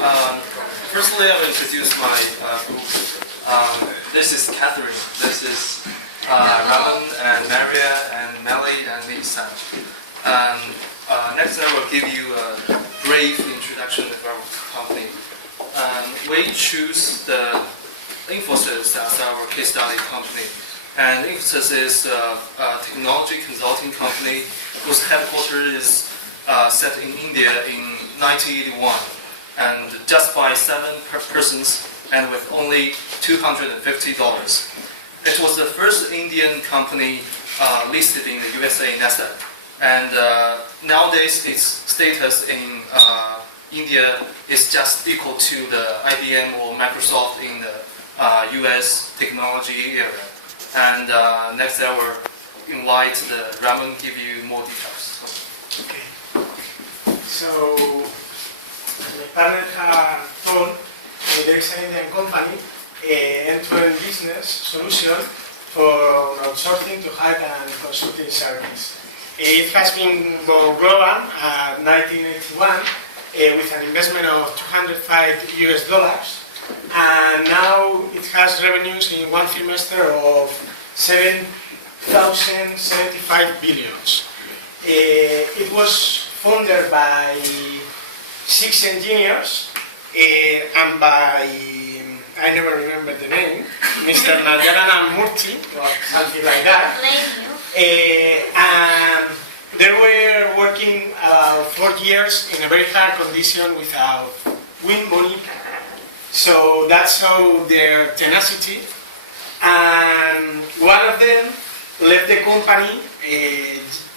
Firstly, I will introduce my group. This is Catherine. This is Raman and Maria and Melly and Lisa. Next, I will give you a brief introduction of our company. We choose the Infosys as our case study company. And Infosys is a technology consulting company whose headquarters is set in India in 1981, and just by 7 persons and with only $250. It was the first Indian company listed in the USA NASDAQ, and nowadays its status in India is just equal to the IBM or Microsoft in the US technology area. And next I will invite the Raman give you more details. Okay. So, my partner had told there is an Indian company, end-to-end business solution for outsourcing to hire and consulting service. It has been global at 1981 with an investment of $205 US, and now it has revenues in one trimester of 7,075 billions. It was founded by 6 engineers and by, I never remember the name, Mr. Narayana Murthy or something like that. And they were working about 4 years in a very hard condition without win money. So that's how their tenacity. And one of them left the company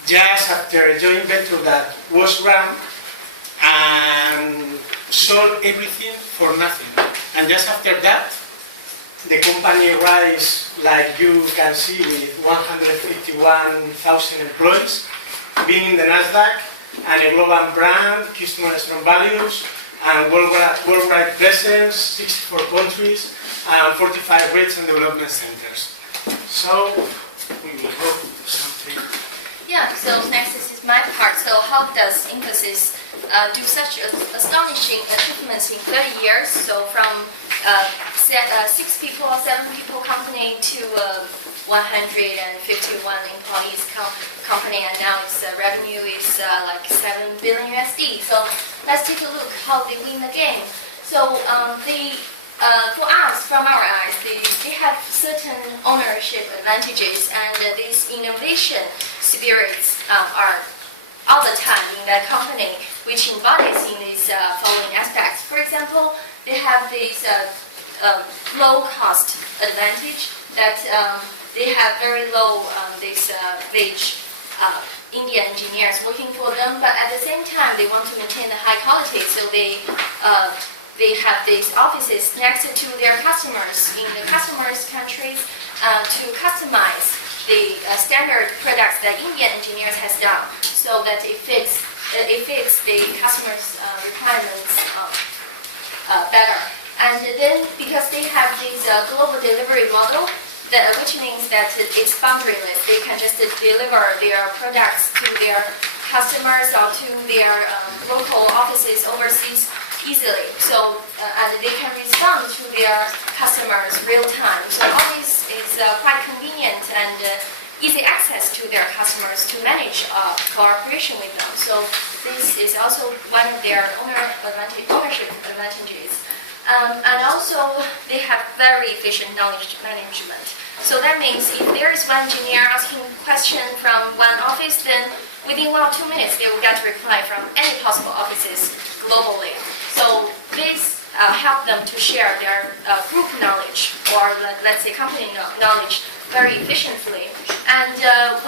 just after a joint venture that was run and sold everything for nothing. And just after that, the company rise, like you can see, with 151,000 employees, being in the NASDAQ, and a global brand, customer strong values, and worldwide presence, 64 countries, and 45 research and development centers. So, we will hope something. Yeah, so next is my part. So how does Infosys do such astonishing achievements in 30 years? So from 6 people, 7 people company to 151 employees company, and now its revenue is like 7 billion USD. So let's take a look how they win the game. So for us, from our eyes, they have certain ownership advantages, and these innovation spirits are all the time in that company, which embodies in these following aspects. For example, they have this low cost advantage that they have very low wage Indian engineers working for them, but at the same time they want to maintain the high quality, so they have these offices next to their customers in the customers' countries to customize the standard products that Indian engineers has done, so that it fits the customers' requirements better. And then because they have this global delivery model, which means that it's boundaryless, they can just deliver their products to their customers or to their local offices overseas easily. So and they can respond to their customers real time. So all this is quite convenient and easy access to their customers to manage cooperation with them. So this is also one of their ownership advantages. And also they have very efficient knowledge management. So that means if there is one engineer asking a question from one office, then within 1 or 2 minutes they will get a reply from any possible offices globally. So this help them to share their group knowledge, or let's say company knowledge, very efficiently. And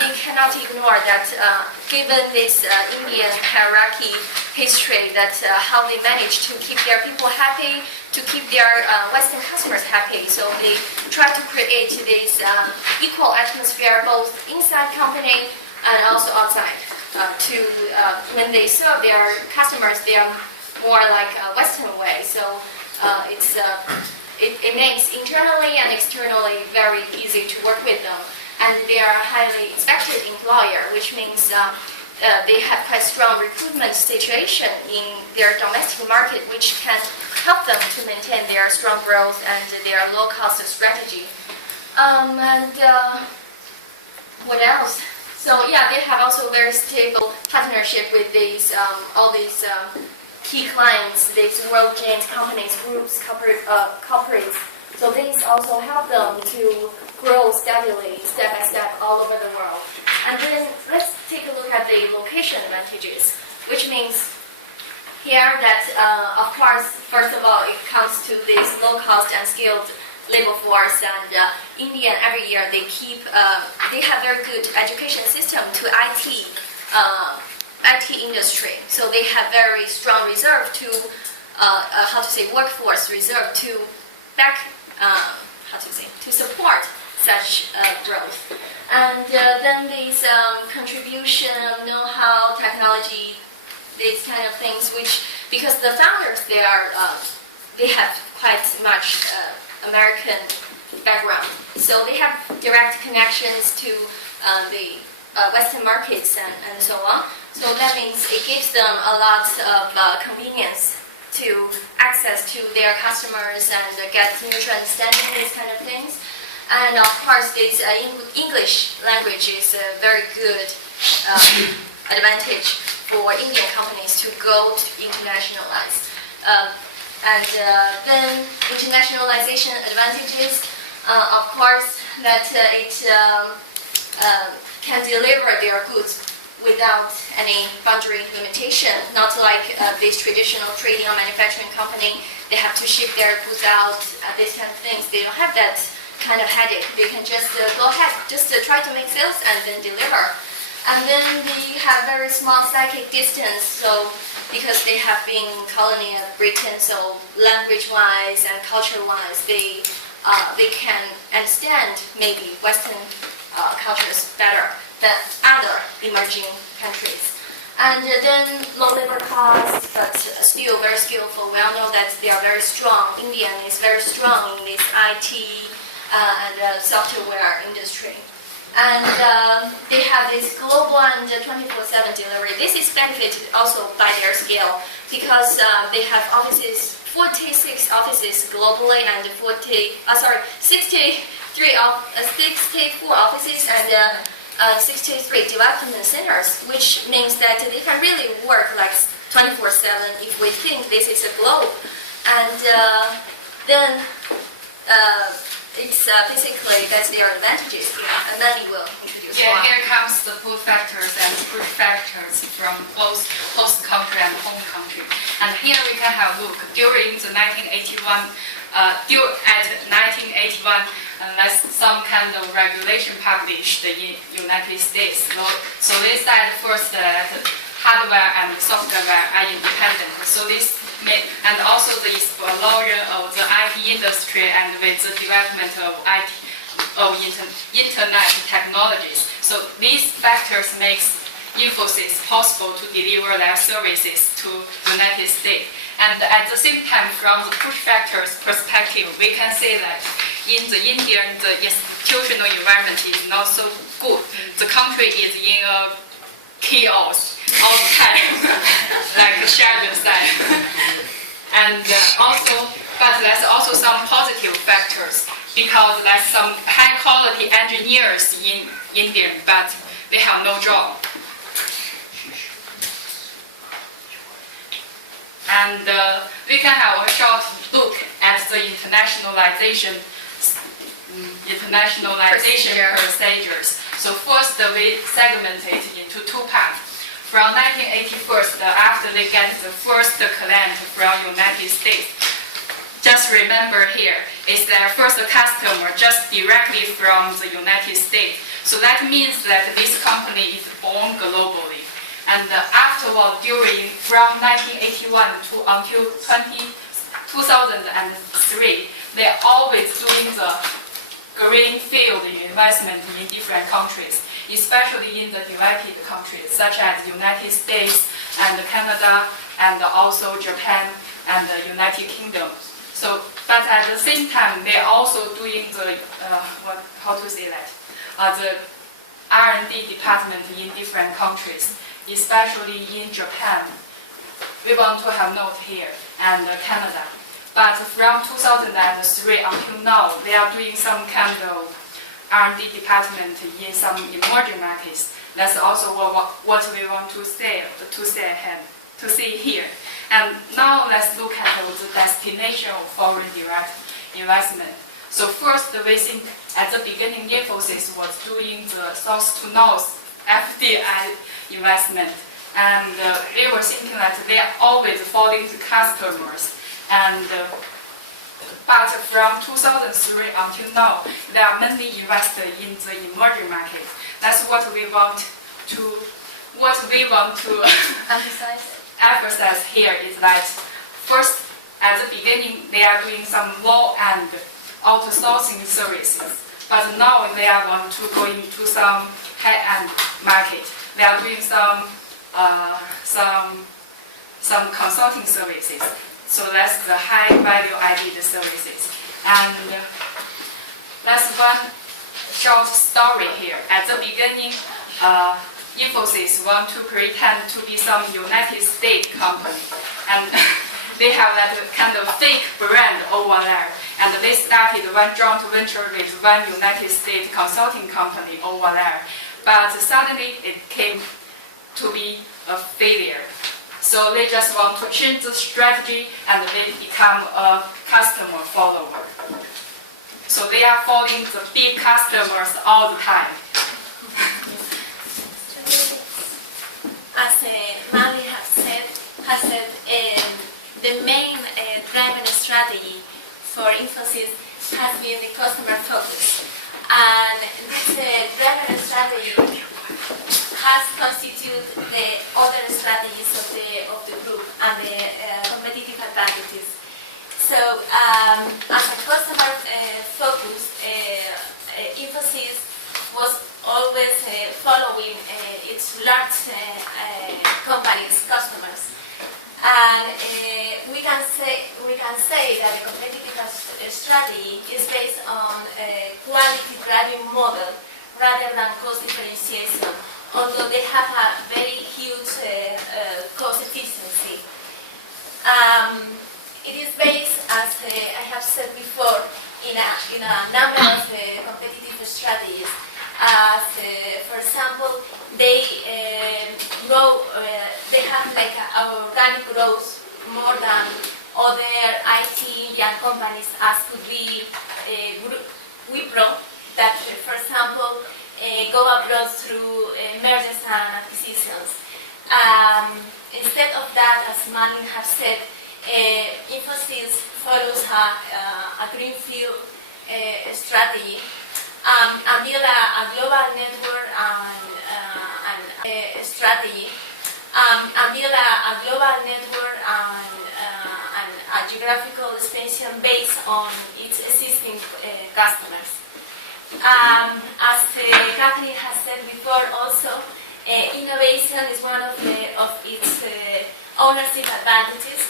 we cannot ignore that given this Indian hierarchy history, that how they manage to keep their people happy, to keep their Western customers happy. So they try to create this equal atmosphere both inside company and also outside. When they serve their customers, they are more like a Western way. So it makes internally and externally very easy to work with them. And they are a highly respected employer, which means they have quite strong recruitment situation in their domestic market, which can help them to maintain their strong growth and their low-cost strategy. What else? So yeah, they have also very stable partnership with these all these key clients, these world giant companies, groups, corporates. So these also help them to grow steadily, step by step, all over the world. And then let's take a look at the location advantages, which means here that, of course, first of all, it comes to this low-cost and skilled labor force, and India every year they have very good education system to IT industry. So they have very strong reserve to workforce reserve to to support such growth. And then these contribution of know-how, technology, these kind of things, which because the founders they have quite much American background, so they have direct connections to the Western markets and so on. So that means it gives them a lot of convenience to access to their customers and get mutual understanding, these kind of things. And of course, this English language is a very good advantage for Indian companies to go to internationalize. Then internationalization advantages, of course, that it can deliver their goods without any boundary limitation, not like this traditional trading or manufacturing company. They have to ship their goods out, these kind of things. They don't have that kind of headache. They can just go ahead, just try to make sales and then deliver. And then they have very small psychic distance, so because they have been colony of Britain, so language-wise and culture-wise, they can understand maybe Western cultures better than other emerging countries. And then low labor cost, but still very skillful. We all know that they are very strong. India is very strong in this IT and software industry. And they have this global and 24/7 delivery. This is benefited also by their scale because they have 46 offices globally and 64 offices and 63 development centers, which means that they can really work like 24/7 if we think this is a globe. And then it's basically that's their advantages here. And then we will introduce Yeah, one. here comes the pull factors and push factors from both host country and home country. And here we can have a look during the 1981, there's some kind of regulation published in United States. So they said first that hardware and software are independent. So this and also the explosion of the IT industry and with the development of internet technologies. So these factors makes Infosys possible to deliver their services to United States. And at the same time, from the push factors perspective, we can say that in the Indian, the institutional environment is not so good. The country is in a chaos all the time, like Sheldon said. And but there's also some positive factors because there's some high quality engineers in India, but they have no job. And we can have a short look at the internationalization procedures. So first we segment it into two parts. From 1981, after they get the first client from United States, just remember here is their first customer just directly from the United States. So that means that this company is born globally. And afterward, from 1981 until 2003, they're always doing the greenfield investment in different countries, especially in the developed countries such as the United States and Canada and also Japan and the United Kingdom. So, but at the same time, they're also doing the the R&D department in different countries. especially in Japan. We want to have Note here and Canada. But from 2003 until now, they are doing some kind of R&D department in some emerging markets. That's also what we want to see ahead, to see here. And now let's look at the destination of foreign direct investment. So first, we think at the beginning, Infosys was doing the south to north FDI investment. And we were thinking that they are always following the customers. But from 2003 until now, they are mainly invested in the emerging market. That's what we want to emphasize here is that first, at the beginning, they are doing some low-end outsourcing services. But now they are want to go into some high-end market. They are doing some consulting services. So that's the high value added services. And that's one short story here. At the beginning, Infosys want to pretend to be some United States company. And they have that kind of fake brand over there. And they started one joint venture with one United States consulting company over there. But suddenly it came to be a failure. So they just want to change the strategy and they become a customer follower. So they are following the big customers all the time. As Mali has said, the main driving strategy for Infosys has been the customer focus. And this driving strategy has constituted the other strategies of the group and the competitive advantages. So, as a customer focus, Infosys was always following its large companies' customers, and we can say that the competitive strategy is based on a quality driving model rather than cost differentiation, although they have a very huge cost efficiency. It is based, as I have said before, in a number of competitive strategies. As, for example, they have like organic growth more than other IT Indian companies, as could be Wipro, that, for example, go abroad through mergers and acquisitions. Instead of that, as Malin has said, Infosys follows a greenfield strategy and build a global network and strategy, and build a global network and a geographical expansion based on its existing customers. As Kathleen has said before, also innovation is one of its ownership advantages,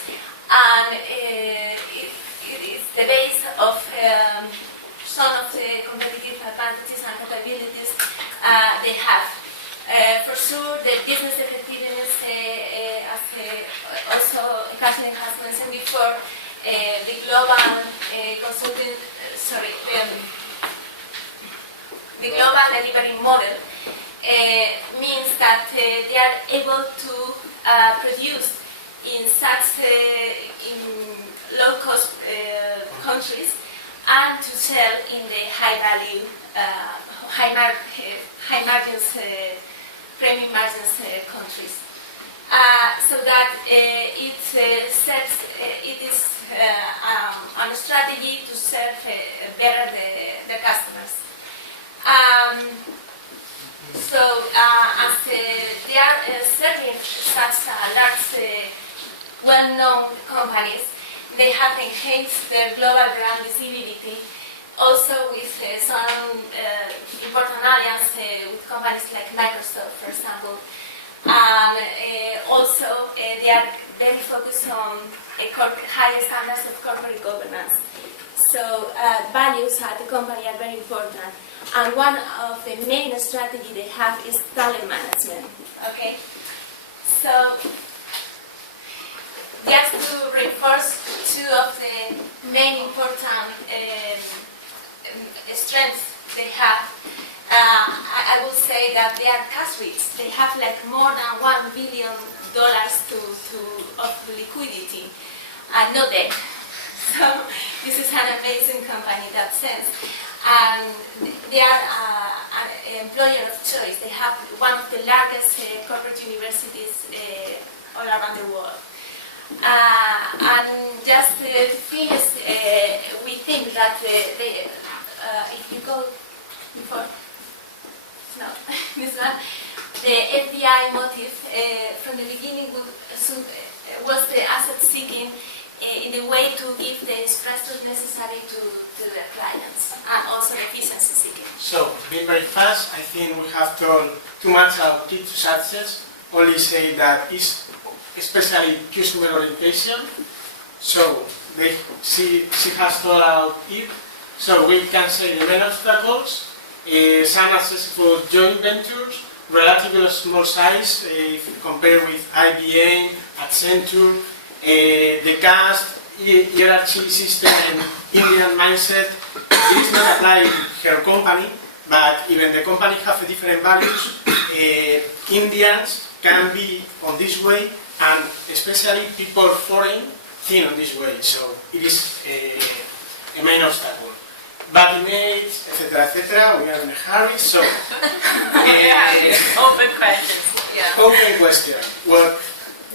and it is the base of some of the competitive advantages and capabilities they have. For sure, the business effectiveness, as also Kathleen has mentioned before, the global the global delivery model means that they are able to produce in such in low-cost countries and to sell in the high-value, high margins, premium margins countries. So that it is on a strategy to serve better the customers. As they are serving such large, well-known companies, they have enhanced their global brand visibility, also with some important alliance with companies like Microsoft, for example. And also, they are very focused on higher standards of corporate governance. So values at the company are very important. And one of the main strategies they have is talent management. Okay. So just to reinforce two of the main important strengths they have, I will say that they are cash rich. They have like more than $1 billion of liquidity and no debt. So this is an amazing company in that sense. And they are an employer of choice. They have one of the largest corporate universities all around the world. And just to finish, we think that if you go before, no, this one, the FDI motive from the beginning was the asset seeking in the way to give the infrastructure necessary to the clients, and also efficiency seeking. So, being very fast, I think we have told too much about key to success. Only say that is especially customer orientation. So, she has thought out it. So, we can say the main obstacles, some successful joint ventures, relatively small size if compared with IBM, Accenture, the caste, hierarchy system and Indian mindset. It is not applied in her company, but even the company have different values. Indians can be on this way, and especially people foreign think on this way. So it is a main obstacle. Bad image, etc. We are in a hurry, so Open questions. Yeah. open question. What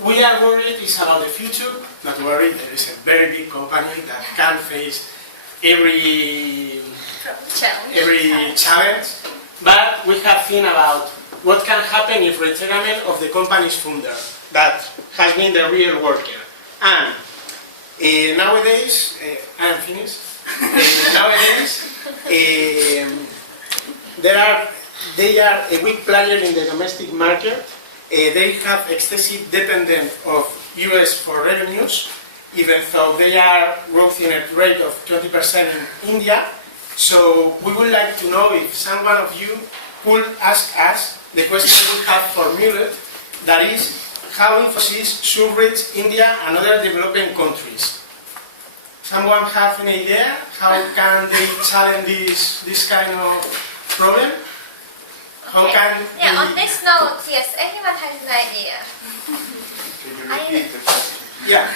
we are worried is about the future. Not worried, there is a very big company that can face every challenge. But we have seen about what can happen if retirement of the company's founder, that has been the real worker. And nowadays, I am finished. Nowadays, they are a weak player in the domestic market. They have excessive dependence of US for revenues, even though they are growing at a rate of 20% in India. So we would like to know if someone of you could ask us the question we have formulated, that is, how Infosys should reach India and other developing countries. Someone have an idea? How can they challenge this kind of problem? How can Yeah, on this note, yes, anyone has an idea? Can you repeat the question? Yeah.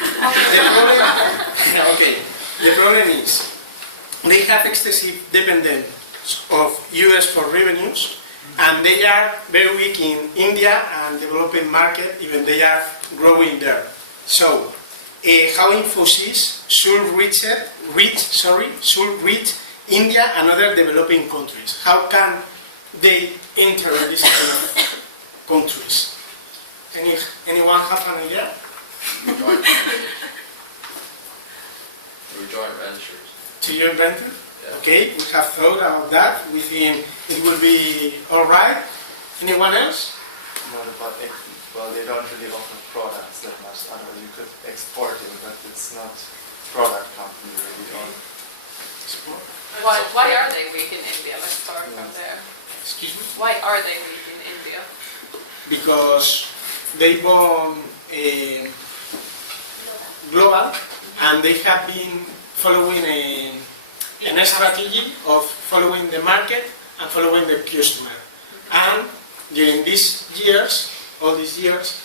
The problem is they have excessive dependence of US for revenues, and they are very weak in India and developing market, even they are growing there. So, how Infosys should reach India and other developing countries? How can they enter these kind of countries? Anyone have an idea? Joint ventures. To your inventor? Yeah. Okay, we have thought about that. We think it will be alright. Anyone else? No, but well, they don't really offer products that much. I don't know, you could export it, but it's not product company really on. Why are they weak in India? Let's start from there. Excuse me? Why are they weak in India? Because they born global, and they have been following a strategy of following the market and following the customer. And during these years, all these years,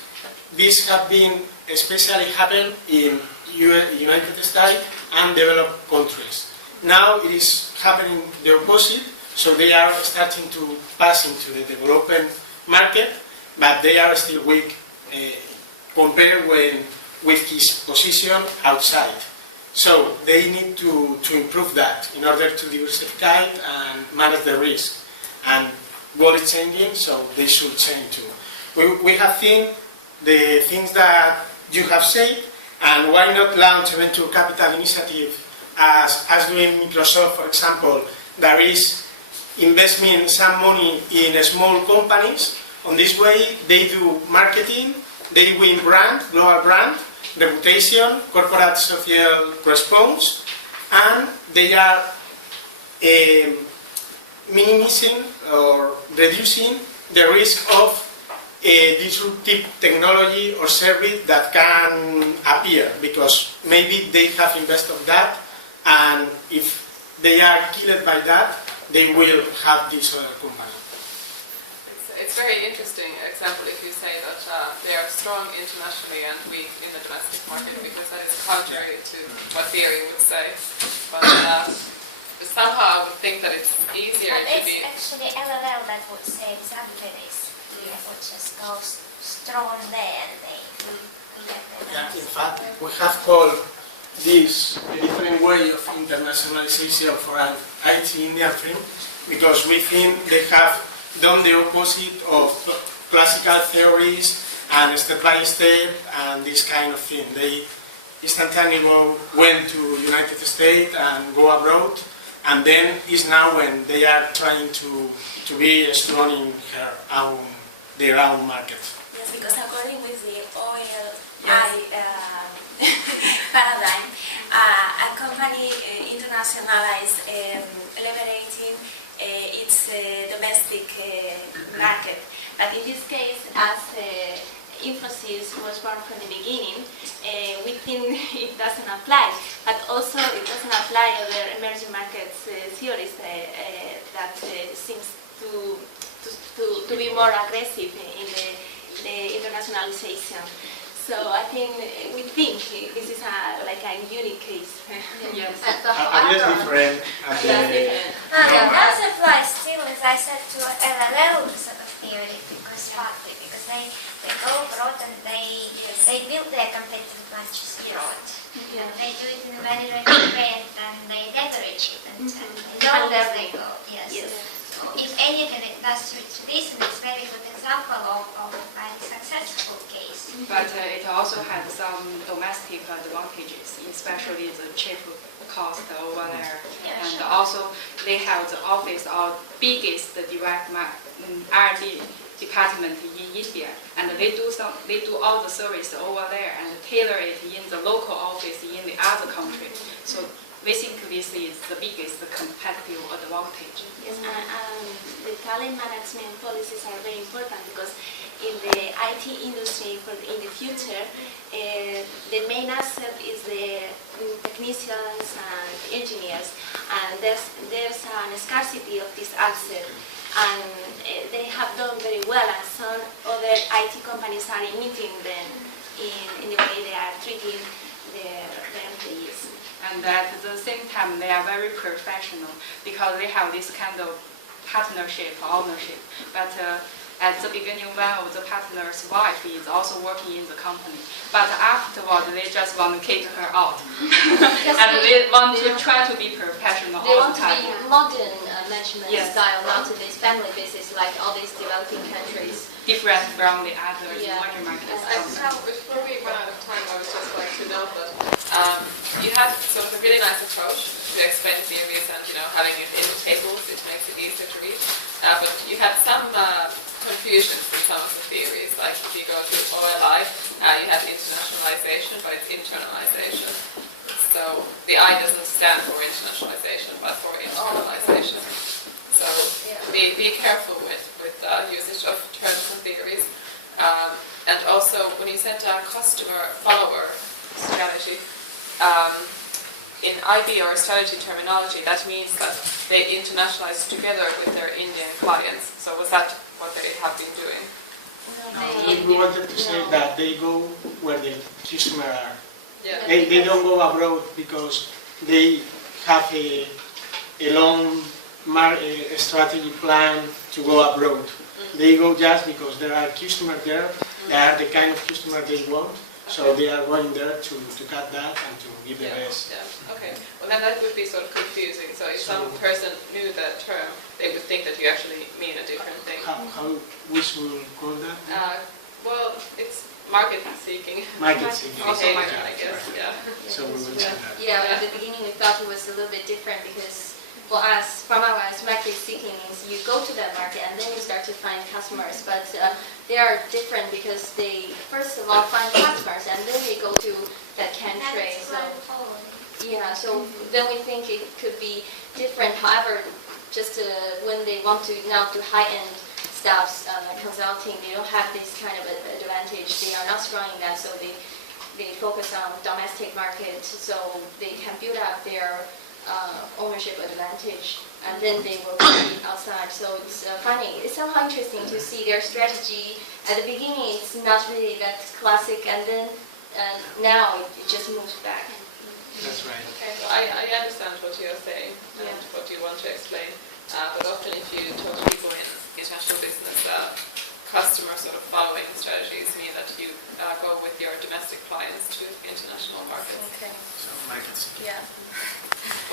this have been especially happened in United States and developed countries. Now it is happening the opposite, so they are starting to pass into the developing market, but they are still weak compared with his position outside. So they need to improve that in order to diversify and manage the risk. And world is changing, so they should change too. We have seen the things that you have said, and why not launch a venture capital initiative as doing Microsoft, for example. There is investment some money in small companies. On this way, they do marketing, they win brand, global brand, reputation, corporate social response, and they are minimizing or reducing the risk of a disruptive technology or service that can appear, because maybe they have invested on that, and if they are killed by that, they will have this other company. It's very interesting example if you say that they are strong internationally and weak in the domestic market, because that is contrary to what theory would say. But somehow I would think that it's easier But to it's be... actually LLL that would say somebody's would just go strong there and they get them. Yeah, in fact, we have called this a different way of internationalization for an IT Indian firm, because we think they have done the opposite of classical theories and step by step and this kind of thing. They instantaneously went to United States and go abroad, and then is now when they are trying to be strong in their own market. Yes, because according with the oil Yes. paradigm, a company internationalized liberating its domestic market. But in this case, as Infosys was born from the beginning, we think it doesn't apply. But also it doesn't apply other emerging markets theories that seems to be more aggressive in the internationalization. So I think we think this is like a unique case. Yes. I'm just different. It does apply still, as I said, to LLL sort of theory, because partly because they go abroad and they build their competitive advantages abroad. Yeah. They do it in a very rapid way and they leverage it and they know where they go. Yes. So if anything, it does to this, and it's a very good example of a very successful case. But it also has some domestic advantages, especially the cheap cost over there. Yeah, And sure. also they have the office or biggest direct R&D department in India, and they do all the service over there and tailor it in the local office in the other country. So we think this is the biggest competitive advantage. Yes, and the talent management policies are very important, because in the IT industry in the future, the main asset is the technicians and engineers, and there's a scarcity of this asset, and they have done very well, and some other IT companies are imitating them in the way they are treating their employees. And at the same time, they are very professional because they have this kind of partnership, ownership. But at the beginning, one of the partners' wife is also working in the company. But afterward, they just want to kick her out. And they want to try to be professional They all want the to time. be modern management Yes. style, not to this family basis like all these developing countries. Different from the other Yeah. emerging markets. And so before we run out of time, I was just going to note that you have sort of a really nice approach to explain theories, and having it in the tables, it makes it easier to read. But you have some confusions with some of the theories, like if you go to OLI, you have internationalization, but it's internalization. So the I doesn't stand for internationalization, but for internalization. So be careful with usage of terms and theories. And also, when you said customer-follower strategy, in IB or strategy terminology, that means that they internationalize together with their Indian clients. So was that what they have been doing? We wanted to say that they go where the customer are. Yeah. They don't go abroad because they have a long strategy plan to go abroad. They go just because there are customers there, they are the kind of customer they want, so they are going there to cut that and to give the best. Yeah. Okay. Well, then that would be sort of confusing. So if some person knew that term, they would think that you actually mean a different thing. How we should call that? Well, it's market seeking. Market seeking. Also Yeah. market, I guess. Yeah. So we will say that. Yeah, at the beginning we thought it was a little bit different because for us, from our eyes, market seeking means you go to that market and then you start to find customers. But they are different because they first of all find customers and then they go to that country. So yeah, so then we think it could be different. However, just when they want to now do high-end staffs, consulting, they don't have this kind of advantage. They are not strong in that, so they focus on domestic market, so they can build up their ownership advantage, and then they will compete outside. So it's funny. It's somehow interesting to see their strategy. At the beginning, it's not really that classic, and then now it just moves back. That's right. Okay, so I understand what you're saying and what you want to explain, but often if you talk to people in international business, customers sort of following strategies mean that you go with your domestic clients to international markets. Okay. So markets. Yeah.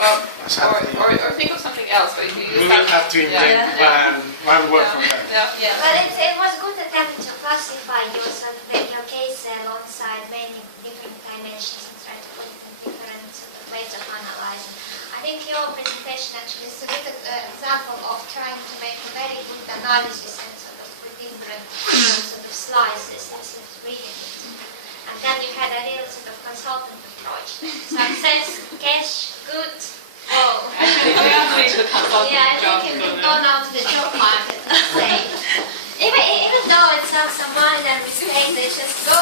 Well, or think of something else, but if you use We will have to invent one word from that. Yeah. Well, it was a good attempt to classify your case alongside many different dimensions and try to put it in different sort of ways of analyzing. I think your presentation actually is a good example of trying to make a very good analysis and sort of with different sort of slices. This is really good. And then you had a real sort of consultant approach. Success, cash, good. Oh. Actually, we are doing the consulting Yeah, I job. think you can go down to the job market and say, even though it sounds some money and we say they just go